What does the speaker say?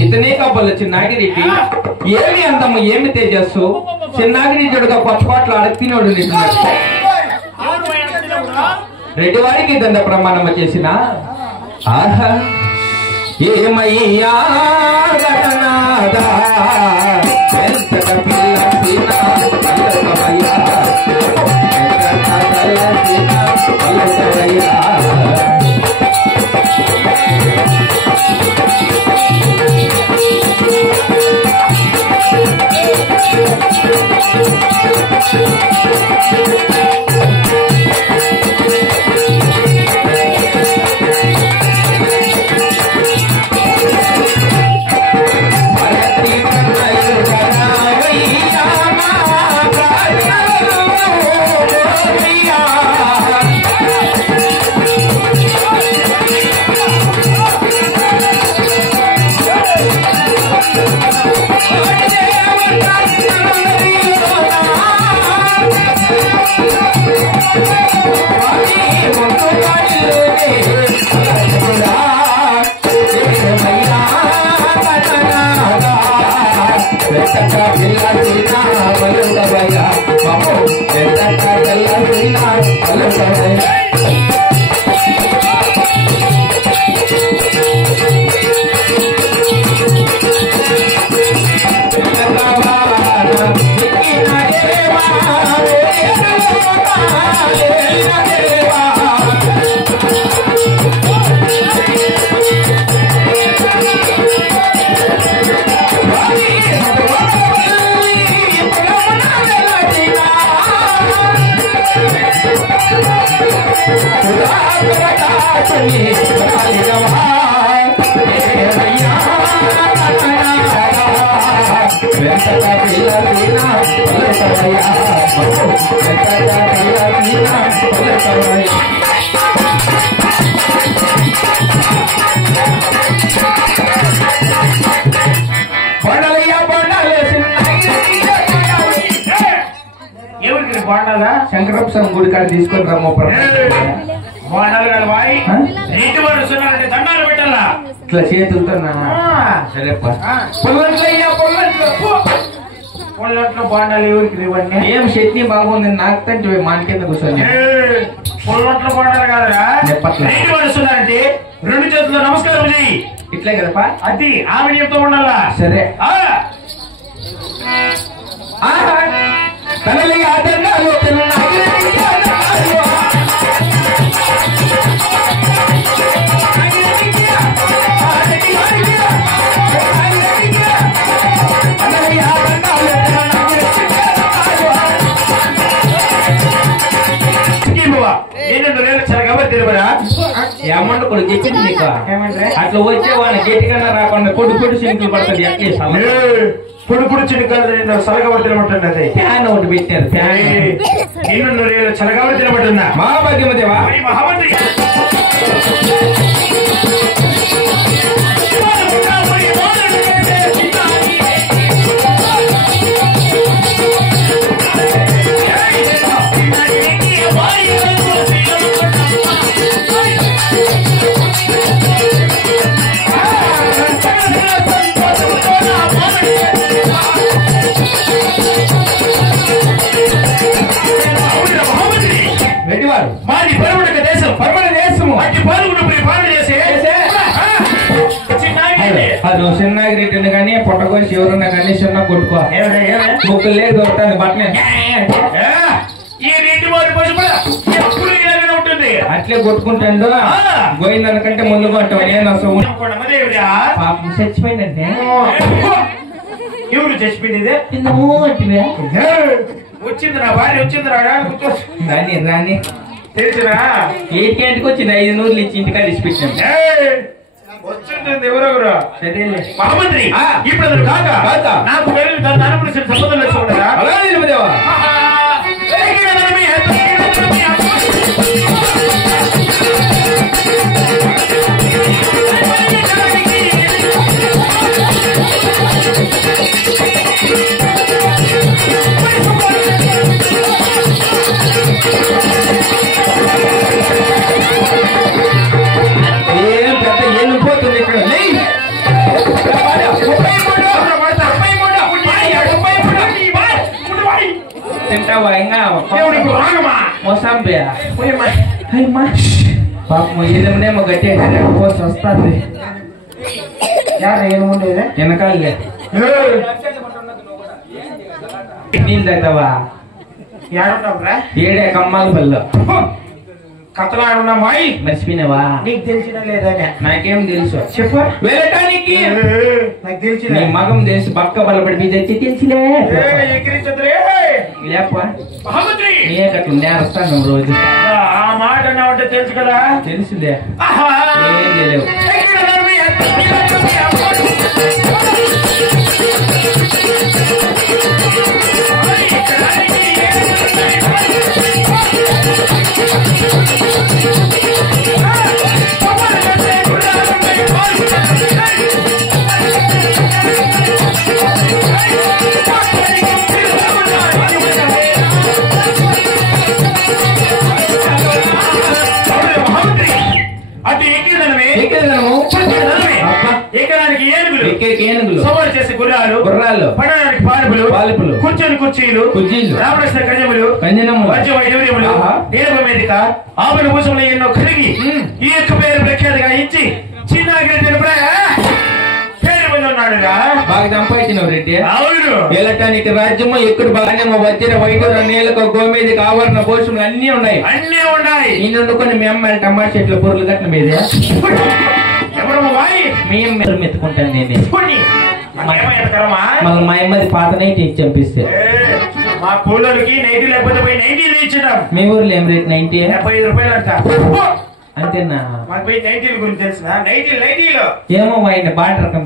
ఇతనే కబ్బలు చిన్నాగిరెడ్డి ఏమి అందము ఏమి తేజస్సు చిన్నాగిరెడ్డిగా కొత్త పాటలు అడగతినోడు రెడ్డి వారికి దండ ప్రమాణం చేసిన ఆహా ఏమయ్యా శంకరప్ప స్వామి గుడి కాడ తీసుకొని రమ్మోపరం ఇట్లా చేతులతో సరే పొల్లట్లో బాండాలు ఎవరికి ఇవన్నీ ఏం చట్నీ బాగుంది నాకు తంటే మన కింద కూర్చొని పొల్లట్లో బాండాలు కాదురా అంటే 2 చేతుల్లో నమస్కారం చెయ్యి ఇట్లే కదపా అది ఆమె చెప్తూ ఉండాలా సరే ఏమంట కూడా చెప్పింది నీకు అట్లా వచ్చేవాడిని గట్టిగా రాకుండా పొడి శంకులు పడుతుంది ఎట్లా పొడి చినుకలు సలగబడి తినబట్టుంది అదే ఫ్యాన్ ఒకటి పెట్టారు ఫ్యాన్ చలగబడి తినబట్టుందా మహాభాగ్యమదేవా మహామంత్రి అది చిన్నగిరెడ్డిని కానీ పొట్టకోసి ఎవరున్నా కానీ చిన్న కొట్టుకో ముక్కులు లేదు దొరుకుతుంది బట్టనే ఈ రెడ్డి వారి పశువుల ఎప్పుడు ఇలాగనే ఉంటుంది. అట్లే కొట్టుకుంటాడు గోయిందనకంటే ముందు కొట్టం నేను పాపం చచ్చిపోయిందంటే ఎవరు చచ్చిపోయింది వచ్చింది నా భార్య వచ్చింది రాని రాని తెలిసినా ఏటికి వచ్చింది 5 నూరులు ఇచ్చి ఇంటికాడ ఇచ్చిపెట్టాం వచ్చింటుంది ఎవరెవరు సరేలే మహామంత్రి ఇప్పుడు కాక నాకు అనుమతి సంబంధం వచ్చి అలా నిలబదేవా ఏం పెద్ద ఏం పోతుంది ఇక్కడ తింటావా ఇంకా మొసాంబే పాపం ఏదేమో గట్టి పోసి వస్తుంది వెనకాలే నీళ్ళు తాగుతావా ఏడే కమ్మాల పళ్ళు కథలాడున్నా మాయి మర్చిపోయినావా నీకు తెలిసిన లేదా నాకేం తెలుసు చెప్పు వెళ్ళటానికి నాకు తెలిసిన నీ మగం తెలిసి పక్క బలపడి మీద తెచ్చి తెలిసిలే లేప మహామంత్రి నీ కట్టు నేరస్తాను రోజు ఆ మాట అంటే తెలుసు కదా తెలుసులే ఏం తెలియవు ఏనుగులు సవారు చేసే గుర్రాలు పడడానికి పాలుపులు కూర్చొని కుర్చీలు రావణాసిన కంజములు వజ్రవైడూర్యములు నీలమ వేదిక ఆపల భూషములు ఎన్నో కలిగి ఈ యొక్క పేరు ప్రఖ్యాతిగా ఇచ్చి చిన్న బాగా సంపాదించినావు రెడ్డి. అవును వెళ్ళటానికి రాజ్యము ఎక్కడ బాగానే వచ్చిన వైడూర నీళ్ళకు గోమేదికి ఆవరణ పోషములు అన్ని ఉన్నాయి నేను వండుకొని మీ అమ్మాయి టమాటా చెట్లు పొరులు కట్టిన మీదే మేము మెత్తుకుంటాను నేనే మళ్ళీ మా అమ్మది పాత నైట్ ఇచ్చి చంపిస్తే మా కూలర్కి 90 లేకపోతే 90 ఇచ్చినాం. మీ ఊర్లో ఏం రేట్ 90 75 రూపాయలు అంట అంతేనా? మాకు 90 గురించి తెలుసు. 90 ఏమో ఆయన బాట రకం